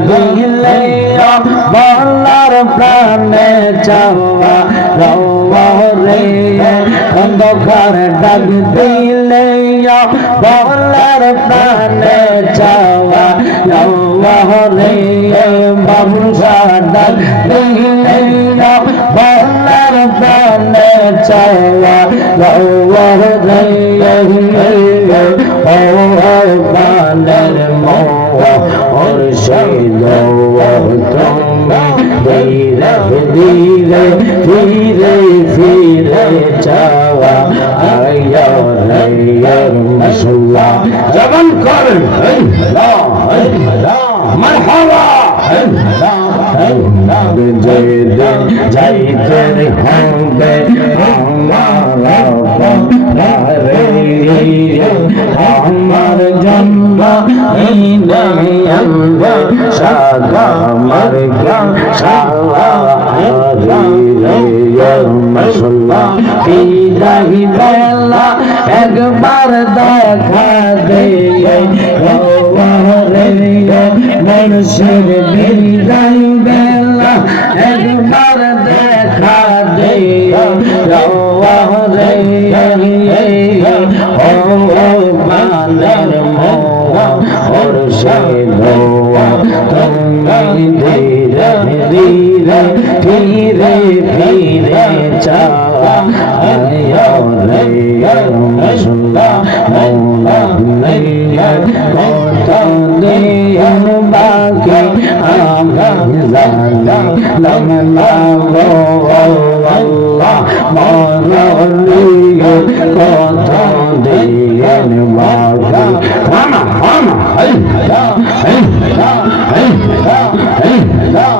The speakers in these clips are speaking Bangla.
দিলে বলার প্রাণে চাওয়া রে অন্ধকার ডাক দিলে বলার প্রাণে চাওয়া রে বাবুসা ডাক দিলে বলার প্রাণে চাওয়া রে ফিরে চাওয়া আয়া রাইয়া মশলা জবান করেন মারহাবা যাইতে হবে আমার জন্ম সাদা আমার সাদা মশলা বিদাহি বেলা একবার দেখা দে মনুষ্যের বিদায় বেলা একবার দেখা ধীরে চাওয়া রে মশুল্লা মৌলা কত দিন বাকি আমি জানলাম না গো আল্লাহ মরলি কত দিন বাকি হানা হানা হেই হেই হেই হেই হেই আজরা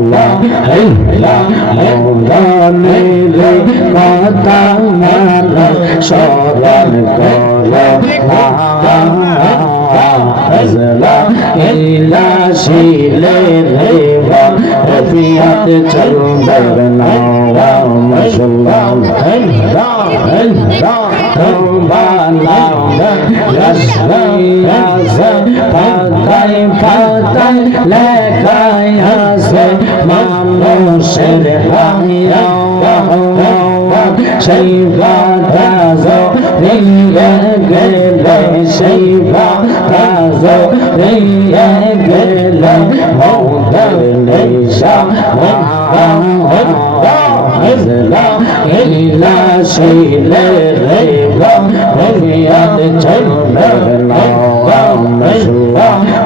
মৌলা মরণে কথা মান স্মরণ কর হজলা শিলে রেবা রফিয়াত চলবার নাওয়া মশুলা হেলা হেলা তওবা নাওয়া রাসলাইয়াসে পাতাই পাতাই লেখাই আছে মানুষের হাইয়া সেই বাতাজ রিয়ে গেলে সেই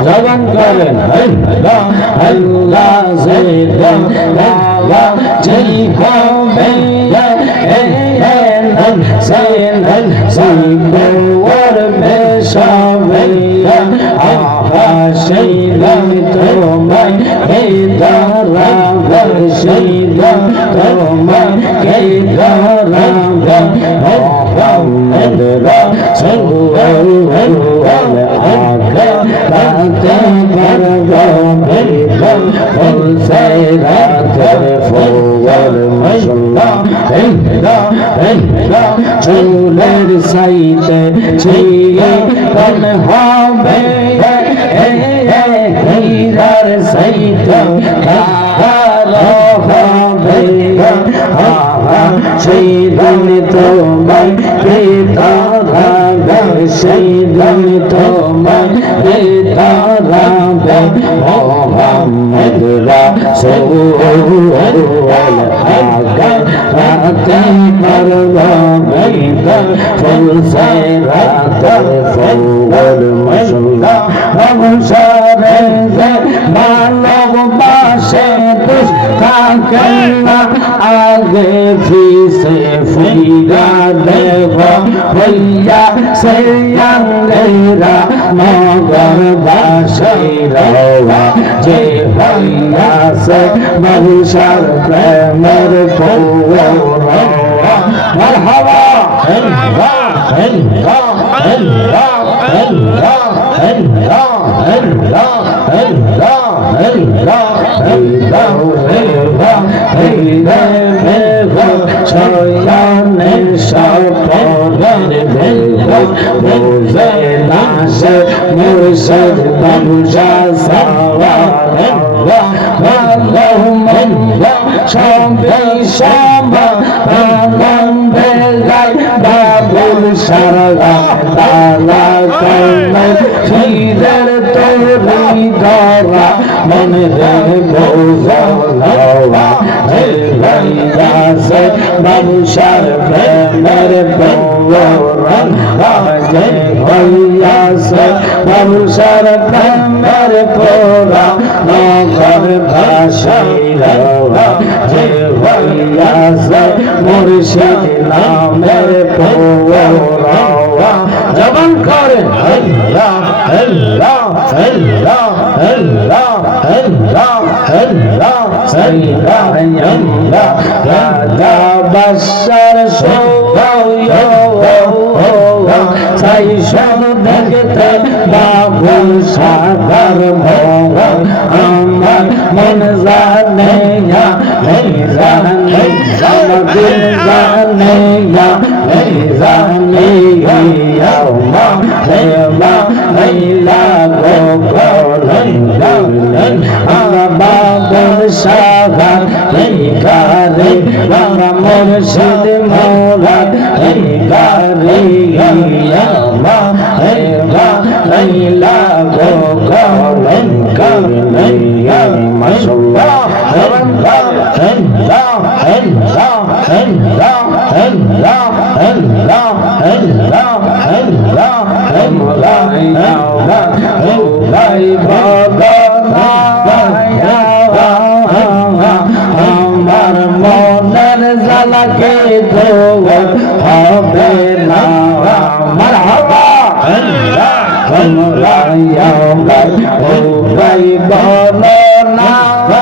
জবান করেন আল্লাহ আল্লাহ জিদা লাওয়া জিহা বেয়া এন সেন চুলের সাইতে ছিয়ে হবে হীরার সাইতে সেই দিন তোমায় বেতারা সেই দিন তোমায় বেতারা মোহাম্মদ রাসূল আগা রাতে করবা বেদা ফুল সে রাত ফুল মশলা মানব करना आगे पीछे फिरा देवा भैया सैया लेरा मगर बाशैरवा जे भैया से मनुष्य प्रेमर को मरहबा Allahumma, Allahumma, Allahumma, Allahumma, সারা তালা কালা সিদার তোরি ধরা মনে রে বোঝা লওয়া রে রাসে মানুষার প্রেমের বৌরণ আজে হইয়াসে মানুষার ভাষা মুর্শিদ নামের জবান করেন আল্লাহ আল্লাহ আল্লাহ আল্লাহ আল্লাহ আল্লাহ সাইয়্যিদা আল্লাহ রাজা বাশার সোয়া সাই সব সাগর ভোগ zaneya zaneya bin zaneya zaneya yauma lema layla gogo layla ababun shagan layka layla murshid আল্লাহ আল্লাহ আল্লাহ আল্লাহ আল্লাহ আল্লাহ আল্লাহ আল্লাহ আমার মনের জ্বালাকে তো হবে না আমার হবা ও ভাই বল না আমার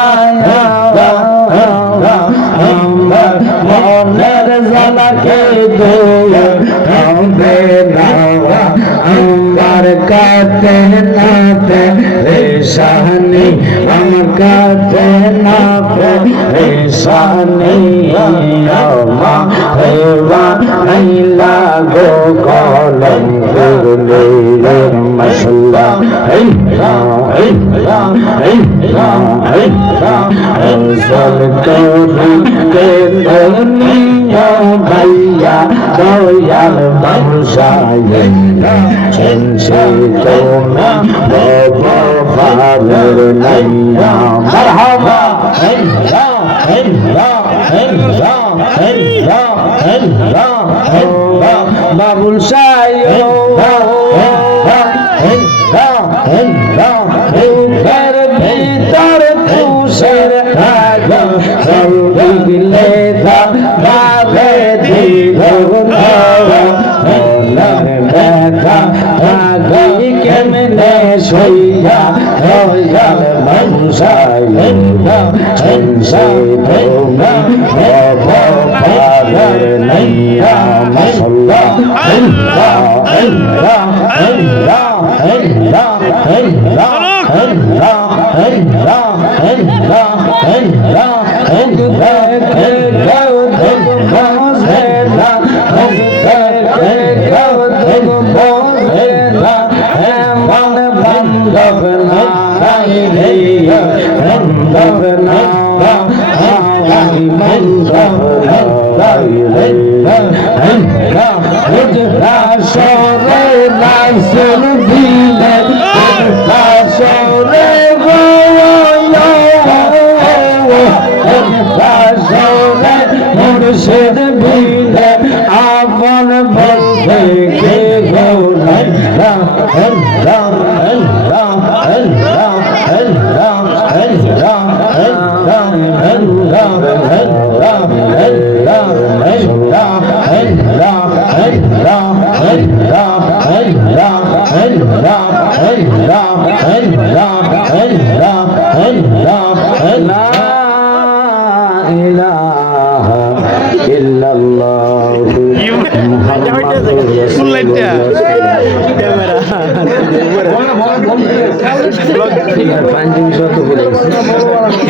नाथ रेशानी हम कहते नाथ रेशानी अम्मा हेवा अला गो कॉलम गुरले रे मसला है राम है राम है राम है राम है सब तो के धनी দয়াল বংশায় চিনছি তুমি দেব পারের নাইয়া মারহাবা হিন্দা হিন্দা হিন্দা হিন্দা সইয়া রয়াল মনসাইলেন চেনসে তোমরা অভাবের নাইয়া মসল্লা হেল্লা হেল্লা হেল্লা হেল্লা হেল্লা হেল্লা হেল্লা সরে রাসুল দিলেন সরে সরে মুর্শিদ দিলেন আপন বন্ধে কে গৌরাই Ram Ram illallah illallah illallah la ilaha illallah Muhammadur Rasulullah